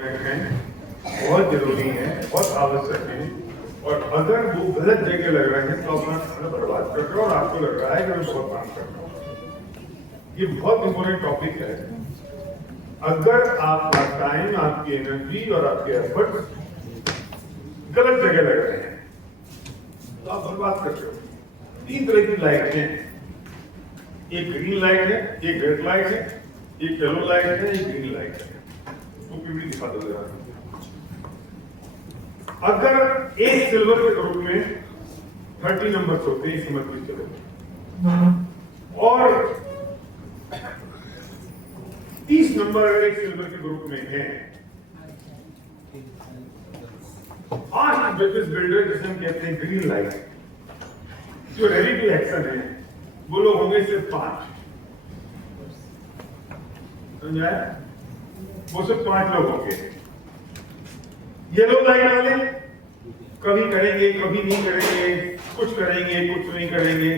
बहुत जरूरी है, बहुत आवश्यक है। और अगर वो गलत जगह लग रहे हैं तो अपना समय बर्बाद कर रहे हो और आपको लग रहा है कि मैं बहुत काम कर रहा हूँ। ये बहुत इंपॉर्टेंट टॉपिक है। अगर आपका टाइम, आपकी एनर्जी और आपके एफर्ट गलत जगह लग रहे हैं तो आप बर्बाद कर रहे हो। 3 तरह की लाइट हैं, एक ग्रीन लाइट है, एक रेड लाइट है, एक येलो लाइट है, एक ग्रीन लाइट है। तो पीपीटी दिखा दो जरा। अगर एक सिल्वर के ग्रुप में 30 नंबर्स होते हैं, समझ लीजिए चलो, और 30 नंबर अगर एक सिल्वर के ग्रुप में है, 5 बिजनेस बिल्डर जिसे हम कहते हैं ग्रीन लाइट, जो रेडी टू एक्शन है, वो लोग होंगे सिर्फ 5। समझाया? वो सिर्फ 5 लोग होंगे। येलो लाइट वाले कभी करेंगे, कभी नहीं करेंगे, कुछ करेंगे, कुछ नहीं करेंगे,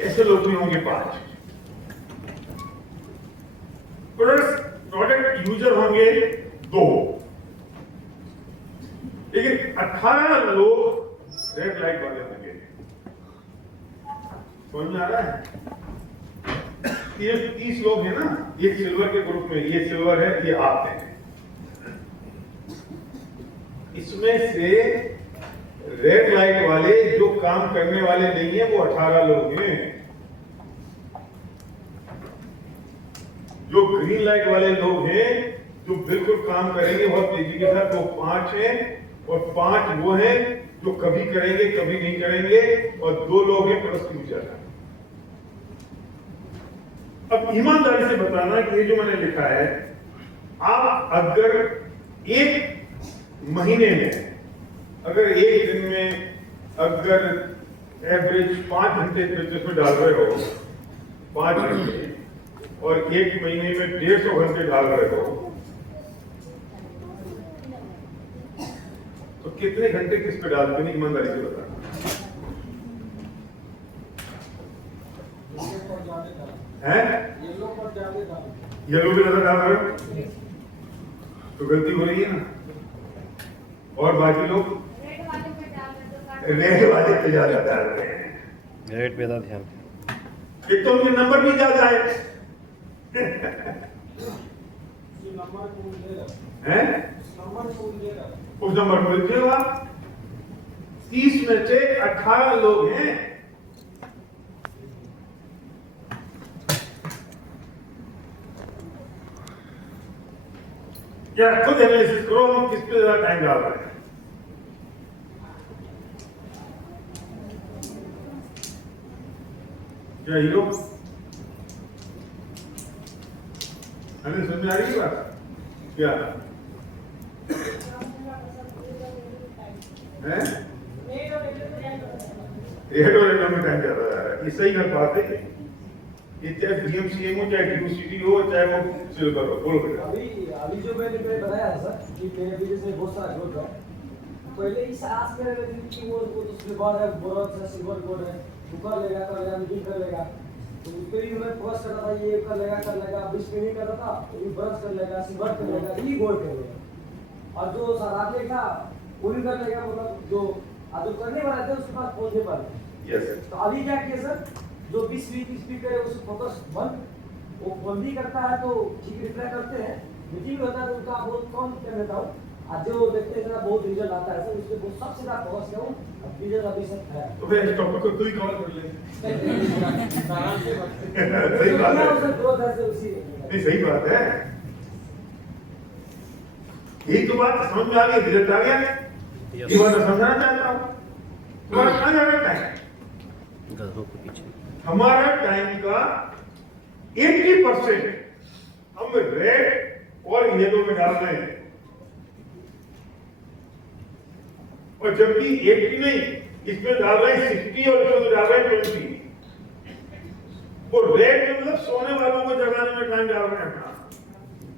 ऐसे लोग भी होंगे 5। प्रोडक्ट यूजर होंगे 2, लेकिन 18 लोग रेड लाइट वाले होंगे। समझ में आ रहा है? ये 30 लोग हैं ना, एक सिल्वर के ग्रुप में, ये सिल्वर है, ये आप हैं। इसमें से रेड लाइट वाले जो काम करने वाले नहीं है वो 18 लोग हैं। जो ग्रीन लाइट वाले लोग हैं जो बिल्कुल काम करेंगे बहुत तेजी के साथ, वो 5 हैं। और 5 वो हैं जो कभी करेंगे, कभी नहीं करेंगे, और 2 लोग हैं प्रोडक्ट यूजर। अब ईमानदारी से बताना कि ये जो मैंने लिखा है, आप अगर एक महीने में, अगर एक दिन में अगर एवरेज 5 घंटे बिजनेस में डाल रहे हो, 5 घंटे, और एक महीने में 150 घंटे डाल रहे हो, तो कितने घंटे किस पे डालते हैं? ईमानदारी से बताना। हैं? येलो भी नजर डाल रहे हो तो गलती हो रही है ना। और बाकी लोग रेड वाले पे ज्यादा डाल रहे हैं, रेड पे ध्यान। एक तो उनके नंबर भी ज्यादा है। हैं? उस नंबर को लिखिएगा। 30 में से 18 लोग हैं। या खुद एनालिसिस करो, हम किस पे ज्यादा टाइम डाल रहे हैं। क्या हीरो हमें समझ आ रही है बात? क्या है? रेड और रेड में टाइम ज्यादा जा रहा है, ये सही बात है। ये चाहे बीएमसीएम हो, चाहे यूसीटी हो, चाहे वो सिल्वर हो। बोलो बेटा। अभी जो मैंने बताया है सर कि मेरे बिजनेस में बहुत सारा ग्रोथ है। पहले इस आस में कि वो तो सिल्वर है, ब्रॉन्ज है, सिल्वर गोल्ड है, वो कर लेगा, मीटिंग कर लेगा, तो उस पर भी मैं फोकस कर रहा था। ये कर लेगा 20 में नहीं कर रहा था, तो ये ब्रॉन्ज कर लेगा, सिल्वर कर लेगा, ये गोल्ड कर लेगा। और जो सर आगे था वो भी कर लेगा, मतलब जो करने वाला था उसके पास पहुंचने पाए। यस। तो अभी क्या किया सर, जो 20-20 करे उसको फोकस बंद, वो फोन भी करता है तो ठीक रिप्लाई करते हैं, मीटिंग भी होता है तो उनका बहुत कम कर देता हूँ। आज जो देखते हैं बहुत रिजल्ट आता है सर, उसके बहुत सबसे ज्यादा फोकस किया हूँ। अब रिजल्ट अभी सब है तो फिर इस टॉपिक को तू ही कवर कर ले। सही बात है, ग्रोथ है सर उसी। नहीं, सही बात है। यही तो बात समझ में आ गई, रिजल्ट आ गया। ये बात समझना चाहता हूँ। तुम्हारा कहाँ जा रहा है? गधों के पीछे। हमारा टाइम का 80% हम रेड और येलो में डाल रहे हैं, और जबकि 80 नहीं, इसमें डाल रहे हैं 60 और इसमें डाल रहे हैं 20। वो रेड में मतलब सोने वालों को जगाने में टाइम डाल रहे हैं अपना,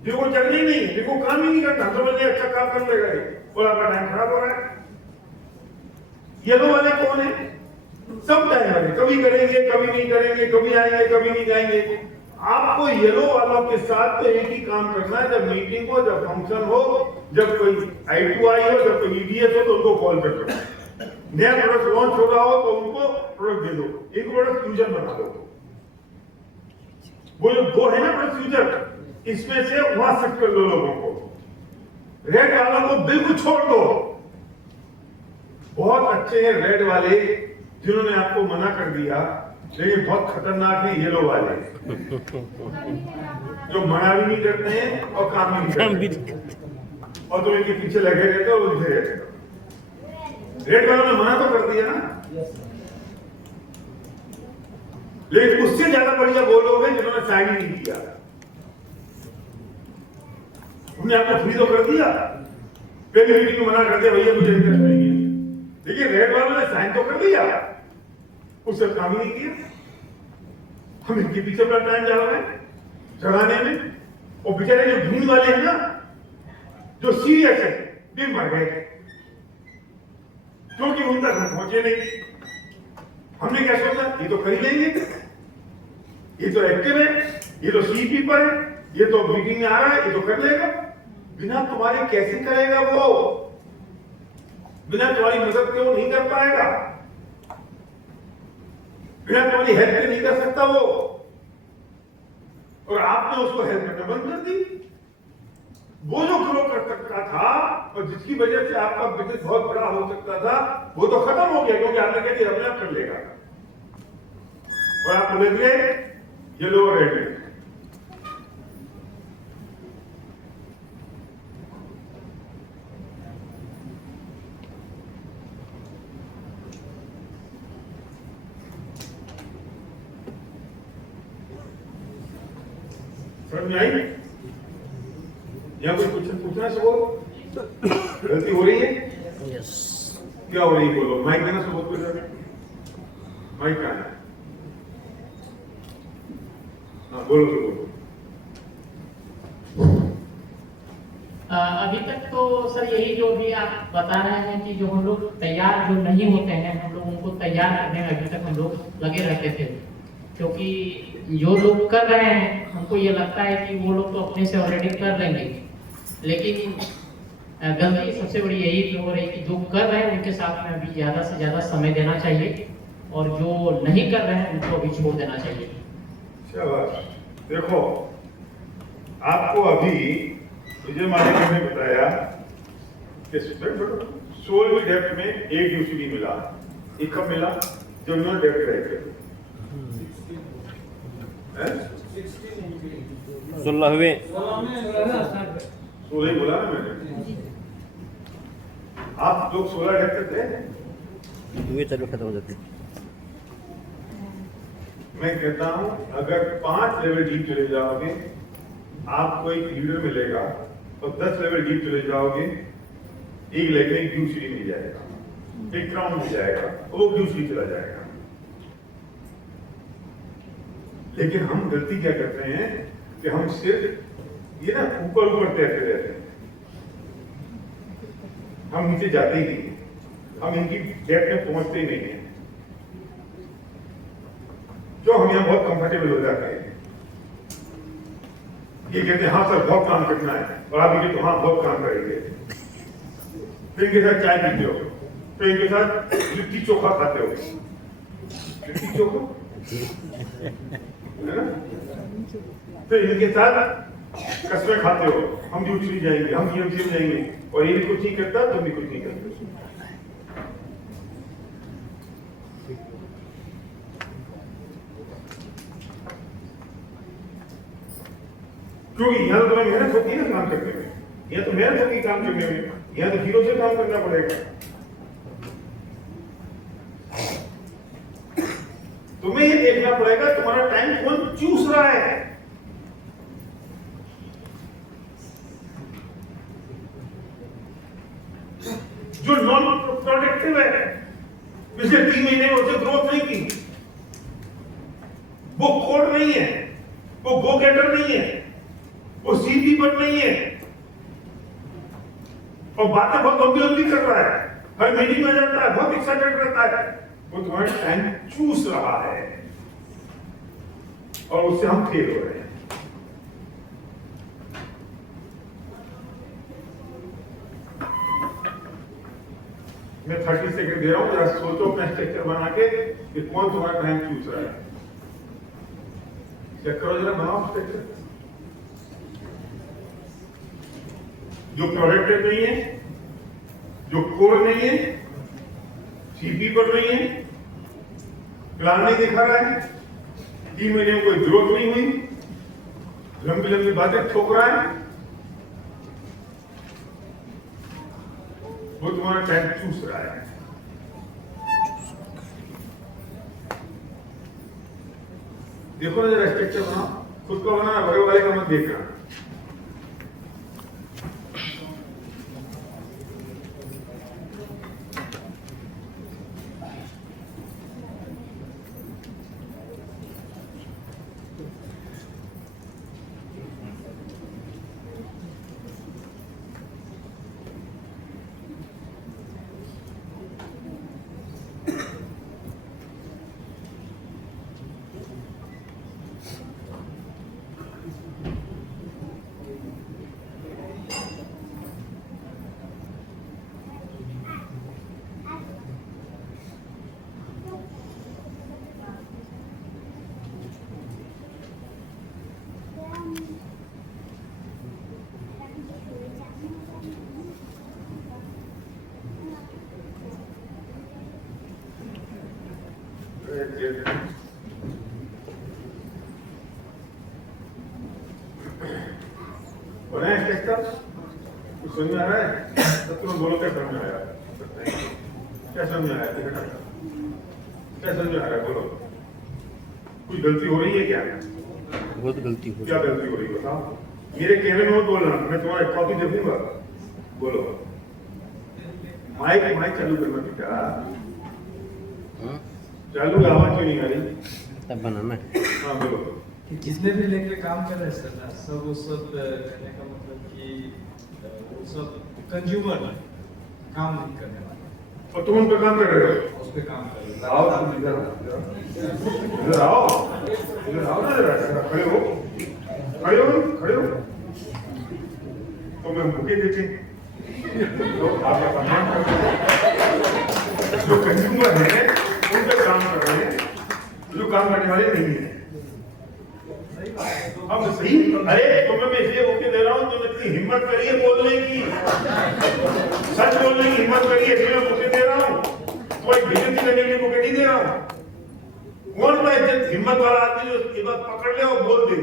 जिनको जगनी नहीं है, जिनको काम ही नहीं करना, समझ लिया अच्छा काम कर लेगा ये, और आपका टाइम खराब हो रहा है। येलो वाले कौन है? सब टाइम वाले, कभी करेंगे, कभी नहीं करेंगे, कभी आएंगे, कभी नहीं जाएंगे। आपको येलो वालों के साथ तो एक ही काम करना है, जब मीटिंग हो, जब फंक्शन हो, जब कोई I2I हो, जब कोई EDS हो तो उनको कॉल कर दो। नया प्रोडक्ट लॉन्च हो रहा हो तो उनको प्रोडक्ट दे दो, एक प्रोडक्ट यूजर बना दो। वो जो दो है ना प्रोडक्ट यूजर, इसमें से वहां शिफ्ट कर लो लोगों को। रेड वालों को बिल्कुल छोड़ दो। बहुत अच्छे हैं रेड वाले जिन्होंने आपको मना कर दिया, लेकिन बहुत खतरनाक है येलो वाले जो मना भी नहीं करते हैं और काम भी नहीं करते और तुम इनके पीछे लगे रहते हो और उलझे रहते हो। रेड वालों ने मना तो कर दिया ना, लेकिन उससे ज्यादा बढ़िया वो लोग हैं जिन्होंने साइन ही नहीं किया। उन्हें आपको फ्री तो कर दिया, पहली मीटिंग में मना कर दिया भैया मुझे इंटरेस्ट नहीं है, लेकिन रेड वालों ने साइन तो कर दिया, उससे काम ही नहीं किया। हम इनके पीछे अपना टाइम जा रहे हैं चढ़ाने में, और बेचारे जो ग्रीन वाले हैं ना, जो सीरियस है, वे मर गए क्योंकि उन तक हम पहुंचे नहीं। हमने क्या सोचा, ये तो कर ही लेंगे, ये तो एक्टिव है, ये तो सीपी पर है, ये तो मीटिंग में आ रहा है, ये तो कर लेगा। बिना तुम्हारे कैसे करेगा वो, बिना तुम्हारी मदद के वो नहीं कर पाएगा, बिना तुम्हारी हेल्प के नहीं कर सकता वो। और आपने उसको हेल्प करना बंद कर दी। वो जो ग्रो कर सकता था और जिसकी वजह से आपका बिजनेस बहुत बड़ा हो सकता था, वो तो खत्म हो गया क्योंकि आपने कह दिया अपने आप कर लेगा। और आप बोले थे ये लोग रेडी। समझ में आई? यहाँ कुछ पूछना है सबको? गलती हो रही है? यस। क्या हो रही है बोलो, माइक देना सबको कुछ। माइक कहाँ है? हाँ बोलो तो बोलो। अभी तक तो सर यही जो भी आप बता रहे हैं कि जो हम लोग तैयार जो नहीं होते हैं, हम लोग उनको तैयार करने में अभी तक हम लोग लगे रहते थे, क्योंकि जो लोग कर रहे हैं हमको ये लगता है कि वो लोग तो अपने से ऑलरेडी कर लेंगे, लेकिन गलती सबसे बड़ी यही हो रही है कि जो कर रहे हैं उनके साथ में अभी ज़्यादा से ज़्यादा समय देना चाहिए और जो नहीं कर रहे हैं उनको अभी छोड़ देना चाहिए। शाबाश। देखो आपको अभी विजय मालिक ने बताया कि 16वीं डेप्थ में एक यूसीडी मिला, एक कब मिला जब उन्होंने डेप्थ रहे थे 16वें 16 बोला ना मैंने। आप लोग 16 डेप्थ थे, दुए चालू खत्म हो जाती। मैं कहता हूं अगर 5 लेवल डीप चले जाओगे आपको एक लीडर मिलेगा और 10 लेवल डीप चले जाओगे एक लेवल एक दूसरी मिल जाएगा, एक क्राउन मिल जाएगा और वो दूसरी चला जाएगा। लेकिन हम गलती क्या करते हैं कि हम सिर्फ ये ना ऊपर ऊपर तैरते रहते हैं, हम नीचे जाते ही नहीं, हम इनकी डेप्थ में पहुंचते ही नहीं है, जो हम यहाँ बहुत कंफर्टेबल हो जाते हैं। ये कहते हैं हाँ सर बहुत काम करना है, और आप ये तो हाँ बहुत काम करेंगे, फिर इनके साथ चाय पीते हो, फिर इनके साथ लिट्टी चोखा खाते हो, लिट्टी चोखा है ना, फिर इनके साथ कस्बे खाते हो, हम ड्यूटी जाएंगे, हम जीएमसी जाएंगे, और ये भी कुछ नहीं करता, तुम भी कुछ नहीं करते। क्योंकि यहाँ तो तुम्हें मेहनत होती है ना काम करने में, यहाँ तो मेहनत होती है काम करने में, यहाँ तो जीरो से काम करना पड़ेगा। तुम्हें ये देखना पड़ेगा तुम्हारा टाइम कौन चूस रहा है। जो नॉन प्रोडक्टिव है, पिछले 3 महीने में उसने ग्रोथ नहीं की, वो कोड नहीं है, वो गो गेटर नहीं है, वो सीपी पर नहीं है, और बातें बहुत लंबी लंबी कर रहा है, हर मीटिंग में जाता है, बहुत एक्साइटेड रहता है, वो तुम्हारा टाइम चूस रहा है। और उससे हम फेल हो रहे हैं। मैं 30 सेकंड दे रहा हूं, जरा सोचो अपना स्ट्रक्चर बना के कि कौन तुम्हारा टाइम चूस रहा है। चेक करो जरा, बनाओ स्ट्रक्चर। जो प्रोडक्टिव नहीं है, जो कोर नहीं है, सीपी पर नहीं है, प्लान नहीं दिखा रहा है, 3 महीने में कोई ग्रोथ नहीं हुई, लंबी लंबी बातें ठोक रहा है, वो तुम्हारा टाइम चूस रहा है। देखो ना जरा स्ट्रक्चर बनाओ, खुद का बनाना, बड़े वाले का मत देखना। बनाया स्ट्रक्चर, कुछ समझ में आ रहा है? तब तुम्हें बोलो क्या समझ में आया? क्या समझ में आया? क्या समझ में आ रहा है? बोलो, कुछ गलती हो रही है क्या? बहुत गलती हो क्या गलती हो रही है बताओ? मेरे कहने में मत बोलना, मैं तुम्हारा कॉपी दे दूंगा। बोलो, माइक चालू करना बेटा, चालू आवाज क्यों नहीं आ रही? तब बनाना है। हाँ बोलो। जितने भी लेके काम कर रहे हैं सर ना, सब वो सब करने का मतलब कि वो सब कंज्यूमर काम नहीं करने वाले, और तुम उन पर काम कर रहे हो? उस पर काम कर रहे हैं। आओ तुम इधर आओ ना जरा, खड़े हो। तो मैं मुझे देखे तो आप अपना जो कंज्यूमर है उन पर काम कर रहे हैं, जो काम करने वाले नहीं है। अब सही, अरे तुम्हें मैं इसलिए ओके दे रहा हूं, तुम इतनी हिम्मत करिए बोलने की, सच बोलने की हिम्मत करिए, इसलिए मैं ओके दे रहा हूं। कोई बेइज्जती करने के लिए ओके नहीं दे रहा हूं। कौन सा इज्जत हिम्मत वाला आदमी जो ये बात पकड़ ले और बोल दे?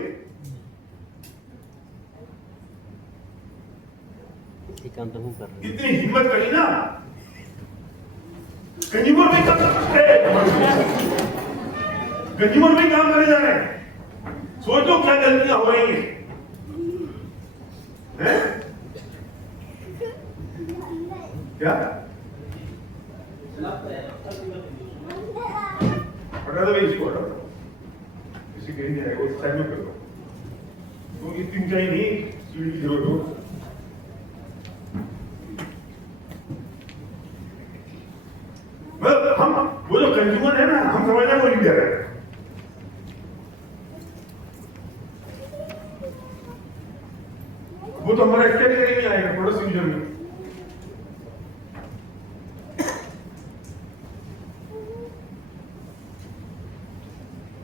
ये काम तो हम कर रहे हैं। इतनी हिम्मत करी ना, कंज्यूमर भी काम कर रहे हैं, कंज्यूमर भी काम करे जा रहे हैं। सोचो क्या गलतियां हो रही हैं, हैं? क्या हटा दो इसको, हटा दो, किसी कहीं नहीं आएगा, इस साइड में कर दो। तो इतनी ऊंचाई नहीं सीढ़ी की जरूरत हो। हम वो जो कंज्यूमर है ना, हम समझ रहे हैं वो लीडर है। वो तो हमारा कैटेगरी में आएगा, प्रोडक्ट यूजर में।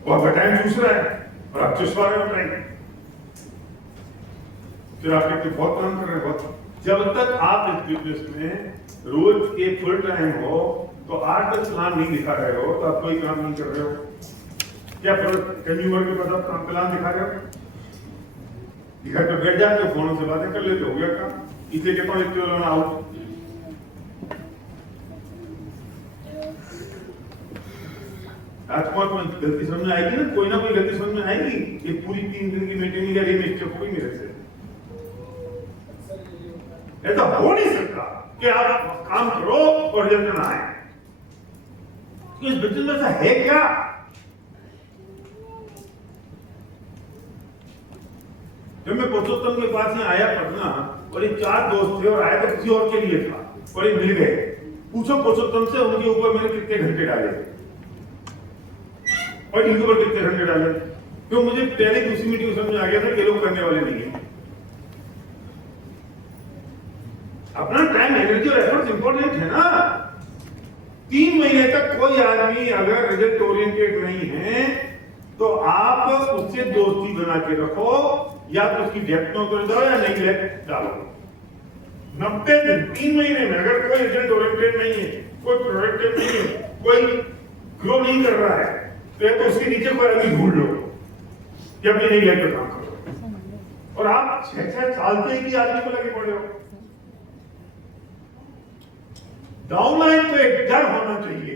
वो आपका टाइम चूस रहा है और आप चुसवा रहे हो टाइम, फिर आप कहते बहुत काम कर रहे हैं बहुत। जब तक आप इस बिजनेस में रोज के फुल टाइम हो तो 8-10 प्लान नहीं दिखा रहे हो, तो आप कोई काम नहीं कर रहे हो। क्या कंज्यूमर के पास आप प्लान दिखा रहे हो? घर पे बैठ जाते हो, फोन से बातें कर लेते हो, गया काम। इसे कहता हूँ इतने वाला आउट। आज कौन गलती समझ में आएगी ना, कोई गलती समझ में आएगी। ये पूरी 3 दिन की मीटिंग या मिस्टेक होगी मेरे से। ऐसा हो नहीं सकता कि आप काम करो और रिजल्ट ना आए। इस बिजनेस में ऐसा है क्या? जब मैं पुरुषोत्तम के पास में आया पटना, और ये 4 दोस्त थे और आया तो किसी और के लिए था, और ये मिल गए। पूछो पुरुषोत्तम से, उनके ऊपर मैंने कितने घंटे डाले और इनके ऊपर कितने घंटे डाले। क्यों मुझे पहले दूसरी मीटिंग समझ आ गया था कि लोग करने वाले नहीं है। अपना टाइम एनर्जी और एफर्ट इंपॉर्टेंट है ना। 3 महीने तक कोई आदमी अगर रिजल्ट ओरिएंटेड नहीं है तो आप उससे दोस्ती बना के रखो, या तो उसकी डेप्थ में उतर जाओ या नई डेप्थ डालो। 90 दिन 3 महीने में अगर कोई रिजल्ट ओरिएंटेड नहीं है, कोई प्रोडक्टिव नहीं है, कोई ग्रो नहीं कर रहा है, तो उसके नीचे कोई आदमी ढूंढ लो कि अपनी नई डेप्थ पर काम करो। और आप 6-6 साल से ही आदमी को लगे पड़े हो। डाउनलाइन पे एक डर होना चाहिए,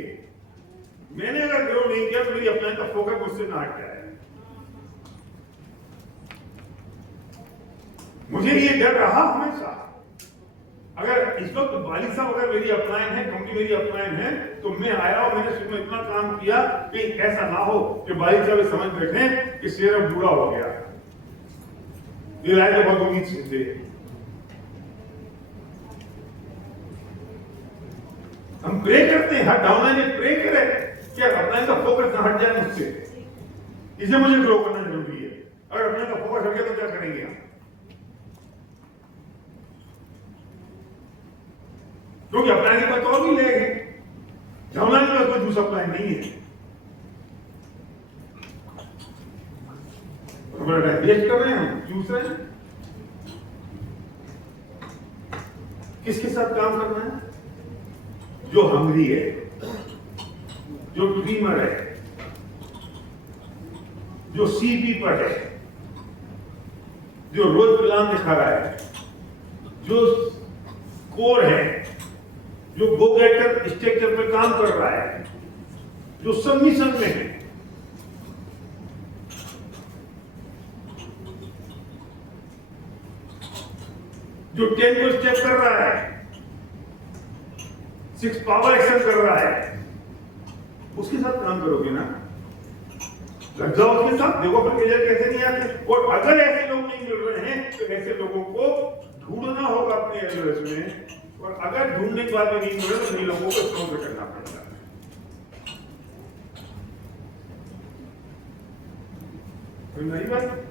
मैंने अगर ग्रो नहीं किया तो मेरी अपलाइन का फोकस मुझसे ना हट जाए। मुझे ये डर रहा हमेशा। अगर इस वक्त वालिद साहब अगर मेरी अपलाइन है, कंपनी मेरी अपलाइन है, तो मैं आया और मैंने शुरू में इतना काम किया कि ऐसा ना हो कि वालिद साहब समझ बैठे कि शेर अब बूढ़ा हो गया। ये लाइन तो बहुत उम्मीद से हम प्रे करते हैं, हर डाउनलाइन प्रे करें कि अपलाइन का फोकस ना हट जाए मुझसे। इसे मुझे ग्रो करना जरूरी है। अगर अपलाइन का फोकस हट गया तो क्या करेंगे हम? क्योंकि अपलाइन के पास तो और भी लेग है, डाउनलाइन के पास कोई दूसरा अपलाइन नहीं है। हमारा वेस्ट कर रहे हैं, चूस रहे हैं। किसके साथ काम करना है? जो हंगरी है, जो ड्रीमर है, जो सीपी पर है, जो रोज प्लान दिखा रहा है, जो कोर है, जो गो गेटर स्ट्रक्चर पर काम कर रहा है, जो सबमिशन में है, जो 10 को स्टेप कर रहा है, 6 पावर एक्शन कर रहा है, उसके साथ काम करोगे ना। लग जाओ उसके साथ, देखो फिर रिजल्ट कैसे नहीं आते। और अगर ऐसे लोग नहीं मिल रहे हैं तो ऐसे लोगों को ढूंढना होगा अपने एलओएस में, और अगर ढूंढने के बाद में नहीं मिले तो नए लोगों को स्ट्रॉन्ग करना पड़ेगा। कोई नई बात?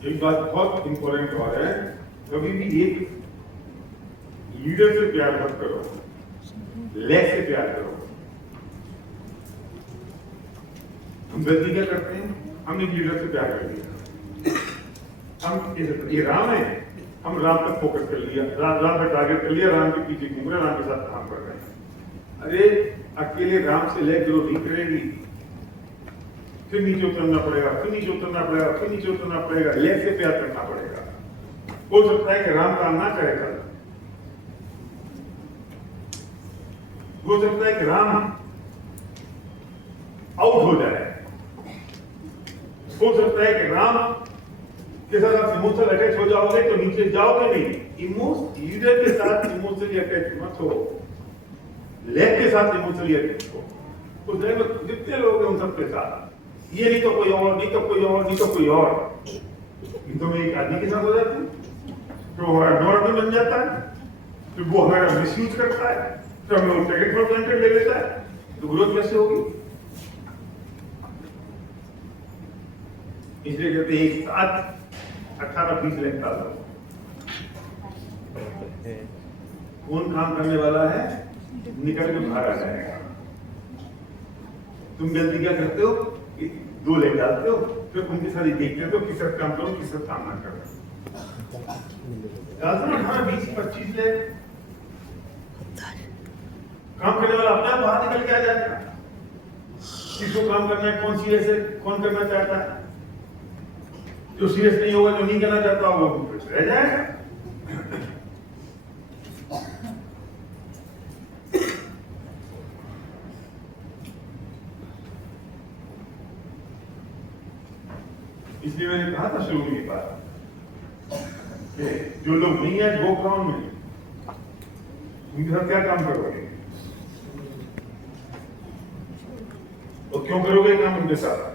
एक बात बहुत इंपॉर्टेंट और है, कभी भी एक लीडर से प्यार मत करो, लेस से प्यार करो। हम गलती क्या करते हैं? हमने लीडर से प्यार कर लिया, हम ये राम है, हम राम पर फोकस कर लिया, राम पर टारगेट कर लिया, राम के पीछे घूम रहे, राम के साथ काम कर रहे हैं। अरे अकेले राम से लेकर ग्रो नहीं करेगी, फिर नीचे उतरना पड़ेगा, फिर नीचे उतरना पड़ेगा, फिर नीचे उतरना पड़ेगा, लेस से प्यार करना पड़ेगा। हो सकता है कि राम काम ना करे कल, हो सकता है कि राम आउट हो जाए, हो सकता है कि राम के साथ आप इमोशनल अटैच हो जाओगे तो नीचे जाओगे नहीं। लीडर के साथ इमोशनली अटैच मत हो, लेग के साथ इमोशनली अटैच हो। उस जगह में जितने लोग हैं उन सबके साथ, ये नहीं तो कोई और, नहीं तो कोई और, नहीं तो कोई और, तो मैं एक आदमी के साथ हो जाती हूँ तो हमारा नॉर्मल बन जाता है, फिर वो हमारा मिसयूज करता है, तो हमें वो सेकंड फॉर ग्रांटेड ले लेता है, तो ग्रोथ कैसे होगी? इसलिए कहते हैं एक साथ 18-20 लाख डाल दो। कौन काम करने वाला है निकल के बाहर आ जाएगा। तुम गलती क्या करते हो? 2 लाख डालते हो, फिर उनके साथ देखते हो किस साथ काम करो, किस साथ काम ना करो। डालते हो 18-20-25 लाख, काम करने वाला अपने आप बाहर निकल के आ जाएगा। किसको काम करना है, कौन सीरियस है, कौन करना चाहता है। जो सीरियस नहीं होगा, जो नहीं करना चाहता वो रह जाएगा। इसलिए मैंने कहा था शुरू की बात, जो लोग नहीं है वो ग्राउंड में, उनके साथ क्या काम करोगे? और क्यों करोगे काम उनके साथ?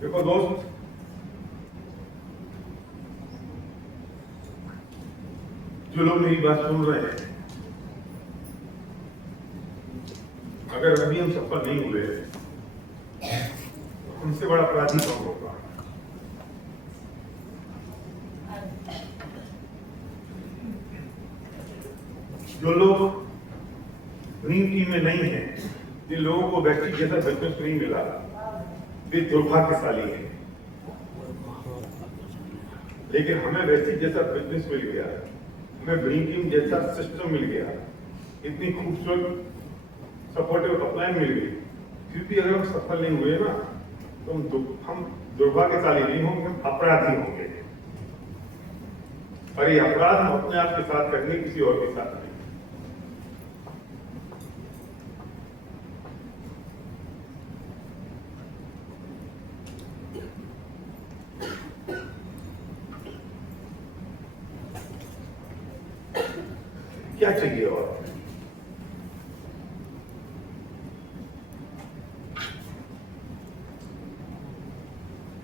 देखो दोस्त, जो लोग मेरी बात सुन रहे हैं, अगर अभी हम सफल नहीं हुए तो उनसे बड़ा अपराधी कौन होगा? जो लोग ड्रीम टीम में नहीं है, जिन लोगों को व्यक्ति जैसा बिजनेस नहीं मिला, वे दुर्भाग्यशाली हैं। लेकिन हमें वैसी जैसा बिजनेस मिल गया, हमें ड्रीम टीम जैसा सिस्टम मिल गया, इतनी खूबसूरत सपोर्टिव अपलाइन मिल गई, फिर भी अगर हम सफल नहीं हुए ना, तो हम दुर्भाग्यशाली नहीं होंगे, हम अपराधी होंगे। और ये अपराध हम अपने आप के साथ करेंगे, किसी और के साथ नहीं। क्या चाहिए और?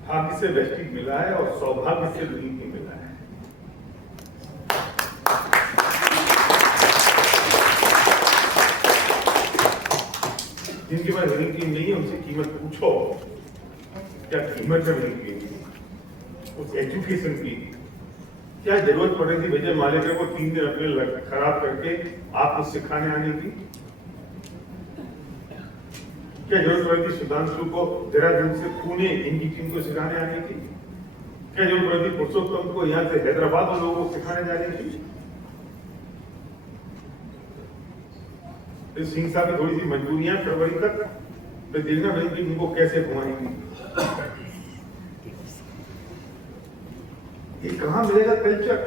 भाग्य से वेस्टिज मिला है और सौभाग्य से ड्रीम टीम मिला है। जिनके पास ड्रीम टीम नहीं है उनसे कीमत पूछो, क्या कीमत है ड्रीम टीम की, उस एजुकेशन की? क्या जरूरत पड़ रही थी विजय मालेकर को 3 दिन अपने खराब करके आपको सिखाने आने की? क्या जरूरत पड़ी थी सुधांशु को देहरादून से पुणे इनकी टीम को सिखाने आने की? क्या जरूरत पड़ी थी पुरुषोत्तम को यहाँ से हैदराबाद उन लोगों को सिखाने जाने की? तो सिंह साहब की थोड़ी सी मजबूरियां फरवरी तक, तो देखना भाई उनको कैसे घुमाएंगी। ये कहाँ मिलेगा कल्चर,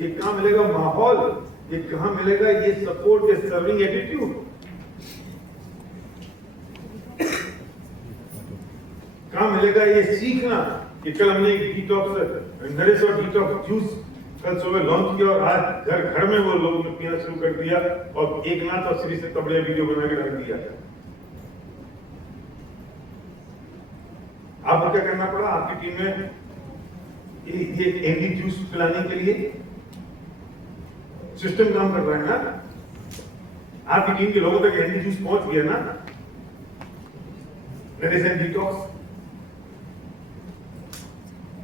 ये कहाँ मिलेगा माहौल, ये कहाँ मिलेगा ये सपोर्ट, ये सर्विंग एटीट्यूड? कहाँ मिलेगा ये सीखना कि कल हमने एक डिटॉक्स नरिश और डिटॉक्स जूस कल सुबह लॉन्च किया और आज घर घर में वो लोगों ने पीना शुरू कर दिया और एक नाथ और श्री से तबड़िया वीडियो बना के रख दिया। आपको क्या करना पड़ा? आपकी टीम में ये एंडी जूस पिलाने के लिए सिस्टम काम कर रहा है ना? आपकी टीम के लोगों तक एंडी जूस पहुंच गया ना? डिटॉक्स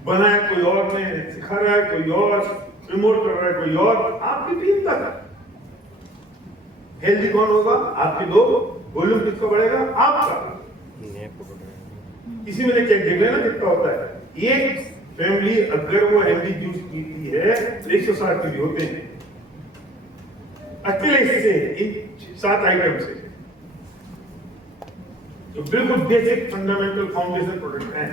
बनाया कोई और ने, सिखा रहा है कोई और, प्रमोट कर रहा है कोई और, आपकी टीम तक। हेल्दी कौन होगा? आपके लोग। वॉल्यूम किसका बढ़ेगा? आपका। इसी में चेक देख लेना कितना होता है। एक फैमिली अगर वो हेल्दी जूस पीती है तो 160 केजी होते हैं अकेले से, इन 7 आइटम से। तो बिल्कुल बेसिक फंडामेंटल फाउंडेशन प्रोडक्ट है।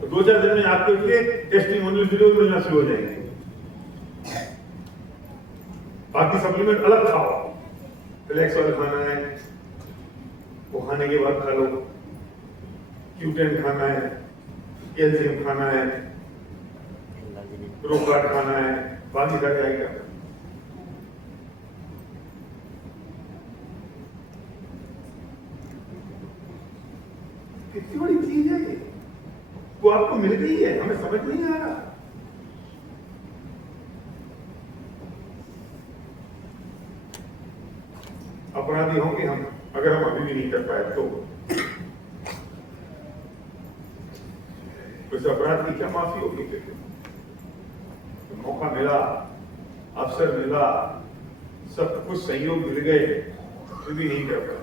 तो 2-4 दिन में आपके लिए टेस्टिमोनियल वीडियो मिलना शुरू हो जाएंगे। बाकी सप्लीमेंट अलग खाओ, रिलैक्स वाला खाना है वो खाने के बाद खा लो, Q10 खाना है, कैल्शियम खाना है, प्रोकार्ड खाना है, बाकी सारे आएगा। कितनी बड़ी चीज है ये, वो आपको मिल गई है, हमें समझ नहीं आ रहा। अपराधी होंगे हम अगर हम अभी भी नहीं कर पाए तो। उस अपराध की क्या माफी होगी? तो मौका मिला, अवसर मिला, सब कुछ सहयोग मिल गए, फिर भी नहीं कर पाए।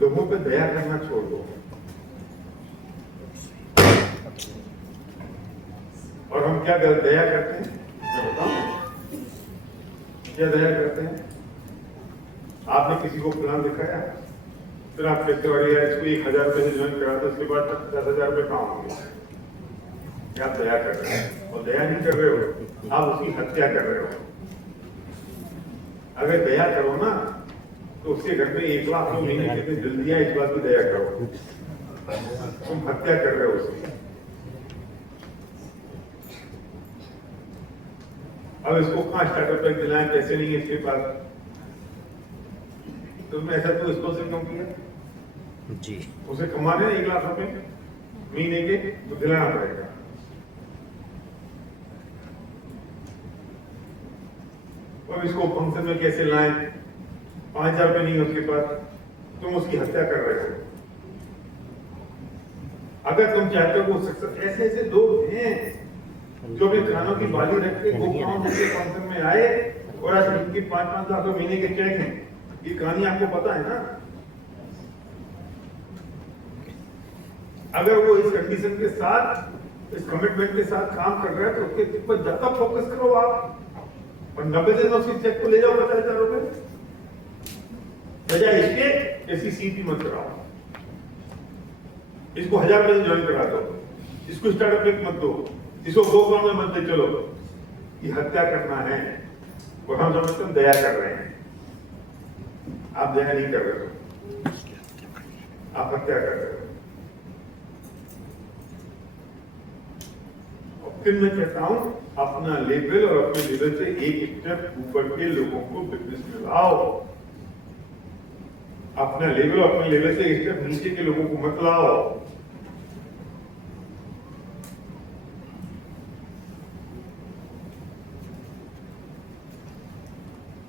लोगों पे दया करना छोड़ दो। और हम क्या दया करते हैं मैं बताऊं? क्या दया करते हैं? आपने किसी को प्लान दिखाया, फिर आप कहते हो अरे यार इसको 1000 रुपये से ज्वाइन करा दो, उसके बाद 10,000 रुपये काम होंगे। क्या आप दया कर रहे हो? और दया नहीं कर रहे हो, आप उसकी हत्या कर रहे हो। अगर दया करो ना तो उसके घर में 1 लाख लोग महीने कितने जल्दी है, इस बात की दया करो। तुम हत्या कर रहे हो उसकी। अब इसको कहाँ स्टार्टअप पैक दिलाएं, पैसे नहीं है इसके पास, तुमने ऐसा तो स्पॉन्सर क्यों किया? जी उसे कमाने 1 लाख रुपए महीने के तो दिलाना पड़ेगा। अब इसको फंक्शन में कैसे लाएं? 5,000 रुपए नहीं है उसके पास, तुम उसकी हत्या कर रहे हो। अगर तुम चाहते हो वो सक्सेस, ऐसे ऐसे लोग हैं जो भी खानों की बाली रख के गोपाओं जैसे फंक्शन में आए और आज इनकी 5-5 लाख महीने के चेक हैं। ये कहानी आपको पता है ना? अगर वो इस कंडीशन के साथ, इस कमिटमेंट के साथ काम कर रहा है तो उसके पर जब तक फोकस करो आप, और 90 दिन में उसकी चेक को ले जाओ 50,000 रुपए, बजाय इसके ऐसी सीपी मत कराओ। इसको 1000 रुपए ज्वाइन करा दो, इसको स्टार्टअप पैक मत दो, इसको गोपाओं में मत दे चलो। ये हत्या करना है और हम समझते हैं दया कर रहे हैं। आप दया नहीं कर रहे हो, आप हत्या कर रहे हो। और फिर मैं कहता हूं अपना लेवल और अपने लेवल से एक स्टेप ऊपर के लोगों को बिजनेस में लाओ। अपना लेवल और अपने लेवल से एक स्टेप नीचे के लोगों को मत लाओ।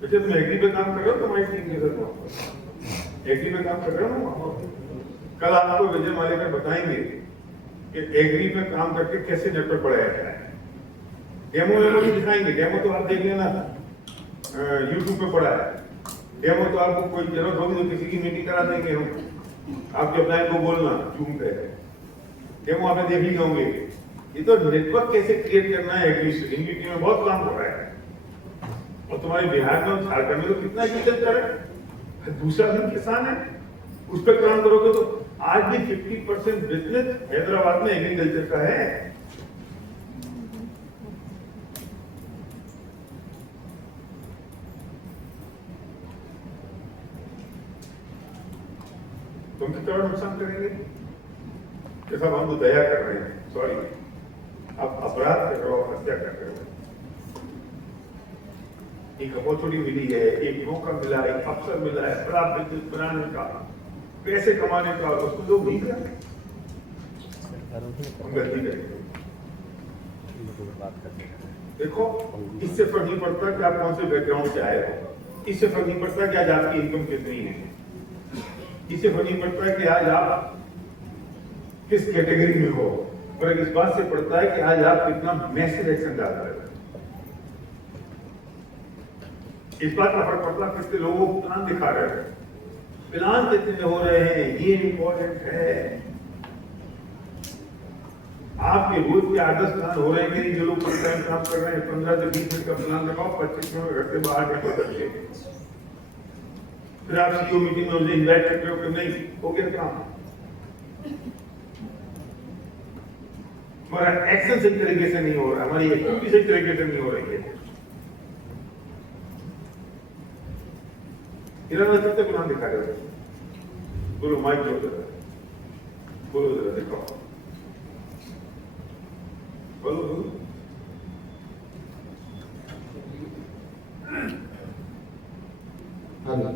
जैसे तुम एग्री पे काम कर रहे हो, तुम्हारी टीम के साथ एग्री पे काम कर रहे हो। कल आपको विजय मालिक बताएंगे कि एग्री पे काम करके कैसे नेट पर पढ़ाया जाए। डेमो वेमो भी दिखाएंगे। डेमो तो आप देख लेना, यूट्यूब पे पड़ा है। डेमो तो आपको कोई जरूरत होगी तो किसी की मीटिंग करा देंगे हम, आपके अपलाइन को बोलना जूम पे। डेमो आपने देख लिए होंगे। ये तो नेटवर्क कैसे क्रिएट करना है, एग्री से इनकी टीम में बहुत काम हो रहा है। और तुम्हारे बिहार में और झारखंड में तो कितना एग्रीकल्चर है, दूसरा दिन किसान है, उस पर काम करोगे तो आज भी 50% बिजनेस हैदराबाद में एग्रीकल्चर का है। तुम कितना नुकसान करेंगे? जैसा हम तो दया कर रहे हैं, सॉरी आप अपराध कर रहे हो, हत्या कर रहे हो। एक अपॉर्चुनिटी मिली है, एक मौका मिला है, एक अवसर मिला है बड़ा बिजनेस बनाने का, पैसे कमाने का, उसको लोग नहीं करते, हम गलती करेंगे। देखो इससे फर्क नहीं पड़ता कि आप कौन से बैकग्राउंड से आए हो, इससे फर्क नहीं पड़ता कि आज आपकी इनकम कितनी है, इससे फर्क नहीं पड़ता कि आज आप किस कैटेगरी में हो, पर इस बात से पड़ता है कि आज आप कितना मैसिव एक्शन डाल रहे हो। इस बात का फर्क पड़ता है कितने लोगों को प्लान दिखा रहे हैं, प्लान कितने हो रहे हैं, ये इंपॉर्टेंट है। आपके रोज के 8-10 प्लान हो रहे हैं कि नहीं? जो लोग फुल टाइम काम कर रहे हैं 15 से 20 मिनट का प्लान लगाओ, 25 मिनट घर से बाहर निकल सकते। फिर आप सीईओ मीटिंग में उसे इन्वाइट करते हो कि नहीं हो गया काम, हमारा एक्शन सही तरीके से नहीं हो रहा, हमारी एक्टिविटी सही तरीके से नहीं हो रही है। इरादा कितने प्लान दिखा रहे हो? बोलो माइक जो जरा, बोलो जरा, दिखाओ, बोलो बोलो। हेलो,